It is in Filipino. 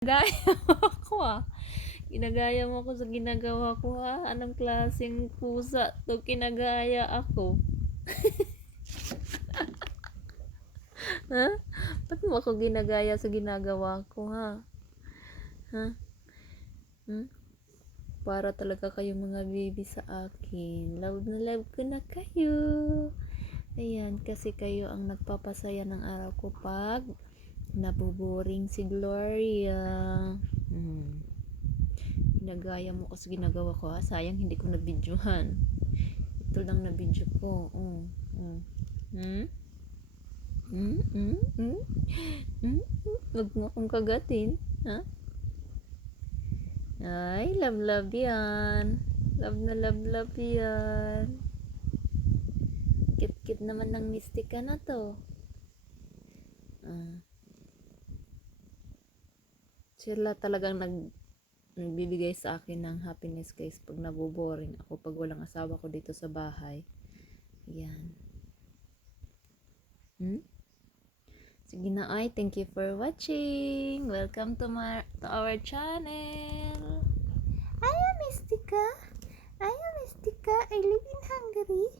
Ginagaya mo ako ah. Ginagaya mo ako sa ginagawa ko ha. Anong klaseng pusa to, kinagaya ako? Ha? Ba't mo ako ginagaya sa ginagawa ko ha? Ha? Hmm? Para talaga kayong mga baby sa akin. Love na love ko na kayo. Ayan, kasi kayo ang nagpapasaya ng araw ko pag nabuboring si Gloria. Ginagaya mo ko sa ginagawa ko ha. Sayang hindi ko na-videohan. Ito lang na video ko. Hmm? Huwag mo akong kagatin. Ha? Ay, love love yan. Love na love yan. Kit-kit naman ng mistika na to. Sila talagang nagbibigay sa akin ng happiness guys pag naboboring ako, pag walang asawa ko dito sa bahay. Yan. Sige na ay, thank you for watching. Welcome to our channel. I am Mystica. I live in Hungary.